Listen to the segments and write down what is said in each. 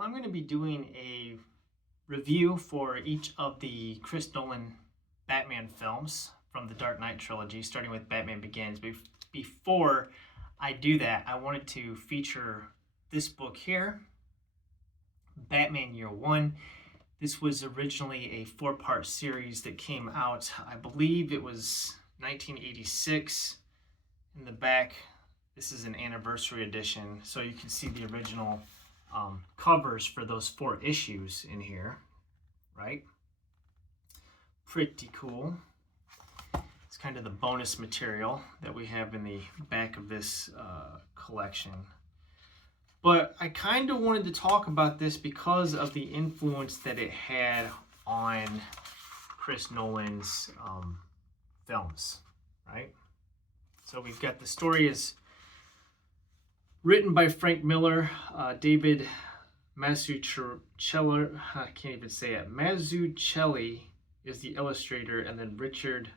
Well, I'm going to be doing a review for each of the Chris Nolan Batman films from the Dark Knight trilogy, starting with Batman Begins. Before I do that, I wanted to feature this book here, Batman Year One. This was originally a four-part series that came out, I believe it was 1986. In the back, this is an anniversary edition, so you can see the original covers for those four issues in here, right? Pretty cool. It's kind of the bonus material that we have in the back of this collection. But I kind of wanted to talk about this because of the influence that it had on Chris Nolan's films, right? So we've got the story is written by Frank Miller, David Mazzucchelli, I can't even say it. Mazzucchelli is the illustrator, and then Richard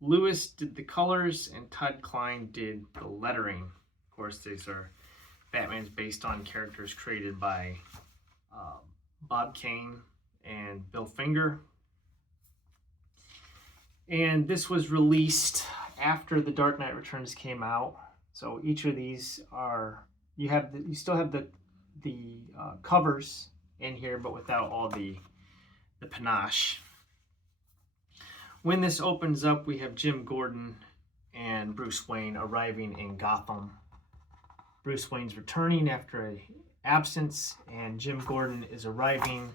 Lewis did the colors, and Todd Klein did the lettering. Of course, these are Batman's based on characters created by Bob Kane and Bill Finger. And this was released after The Dark Knight Returns came out. So each of these are, you still have the covers in here, but without all the panache. When this opens up, we have Jim Gordon and Bruce Wayne arriving in Gotham. Bruce Wayne's returning after an absence, and Jim Gordon is arriving.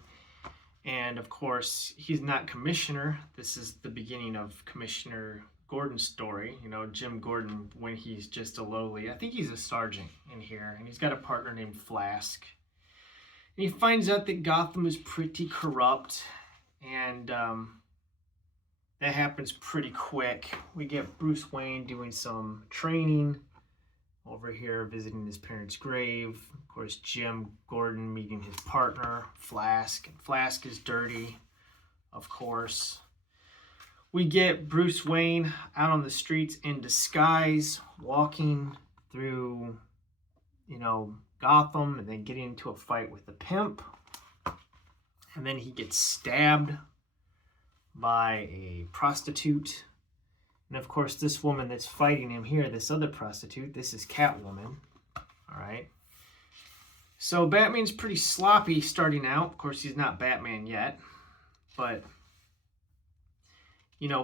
And of course, he's not Commissioner. This is the beginning of Commissioner Gordon's story. You know, Jim Gordon, when he's just a lowly, I think he's a sergeant in here, and he's got a partner named Flask. And he finds out that Gotham is pretty corrupt, and that happens pretty quick. We get Bruce Wayne doing some training over here, visiting his parents' grave. Of course, Jim Gordon meeting his partner, Flask. Flask is dirty, of course. We get Bruce Wayne out on the streets in disguise, walking through, Gotham, and then getting into a fight with the pimp. And then he gets stabbed by a prostitute. And of course, this woman that's fighting him here, this other prostitute, this is Catwoman. All right. So Batman's pretty sloppy starting out. Of course, he's not Batman yet. But,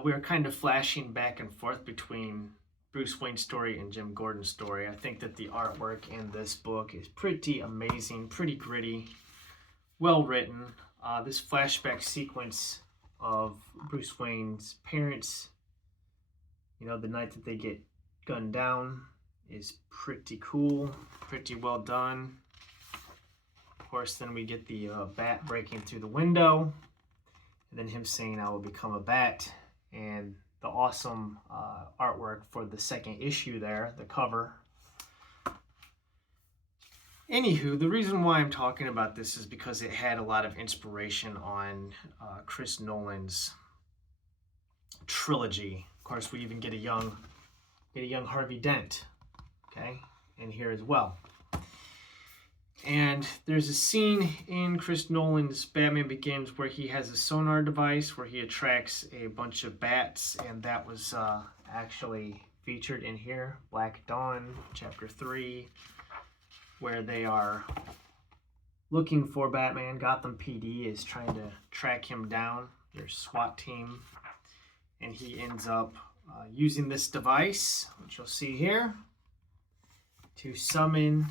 we're kind of flashing back and forth between Bruce Wayne's story and Jim Gordon's story. I think that the artwork in this book is pretty amazing, pretty gritty, well written. This flashback sequence of Bruce Wayne's parents, the night that they get gunned down, is pretty cool, pretty well done. Of course, then we get the bat breaking through the window, and then him saying, "I will become a bat," and the awesome artwork for the second issue there, the cover. Anywho, the reason why I'm talking about this is because it had a lot of inspiration on Chris Nolan's trilogy. Of course, we even get a young Harvey Dent, okay, in here as well. And there's a scene in Chris Nolan's Batman Begins where he has a sonar device where he attracts a bunch of bats, and that was actually featured in here, Black Dawn, Chapter 3, where they are looking for Batman. Gotham PD is trying to track him down, their SWAT team, and he ends up using this device, which you'll see here, to summon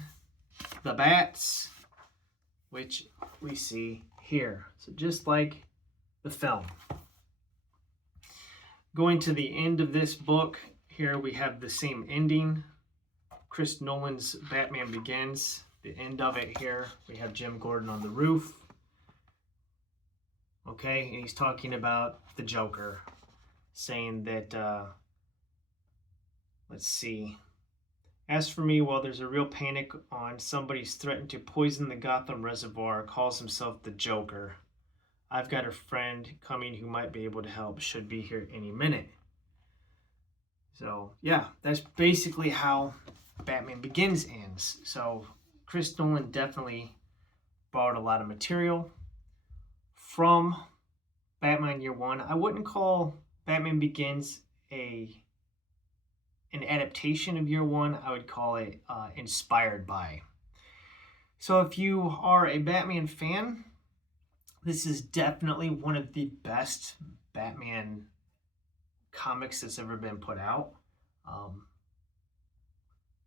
the bats, which we see here. So just like the film. Going to the end of this book, here we have the same ending. Chris Nolan's Batman Begins, the end of it here, we have Jim Gordon on the roof. Okay, and he's talking about the Joker, saying that, let's see. As for me, while there's a real panic on, somebody's threatened to poison the Gotham Reservoir, calls himself the Joker. I've got a friend coming who might be able to help, should be here any minute. So, yeah, that's basically how Batman Begins ends. So, Chris Nolan definitely borrowed a lot of material from Batman Year One. I wouldn't call Batman Begins an adaptation of Year One. I would call it inspired by. So if you are a Batman fan, this is definitely one of the best Batman comics that's ever been put out.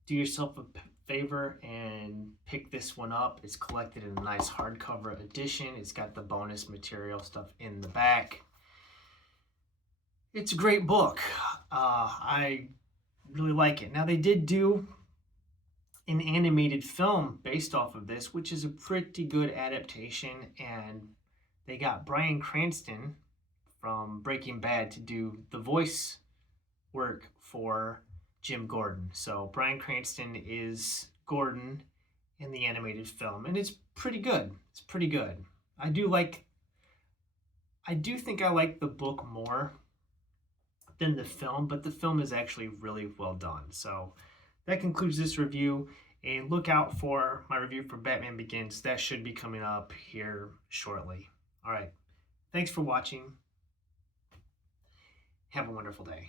Do yourself a favor and pick this one up. It's collected in a nice hardcover edition. It's got the bonus material stuff in the back. It's a great book. I really like it. Now, they did do an animated film based off of this, which is a pretty good adaptation, and they got Bryan Cranston from Breaking Bad to do the voice work for Jim Gordon. So Bryan Cranston is Gordon in the animated film, and it's pretty good. It's pretty good. I do think I like the book more than the film, but the film is actually really well done. So that concludes this review, and look out for my review for Batman Begins. That should be coming up here shortly. All right. Thanks for watching. Have a wonderful day.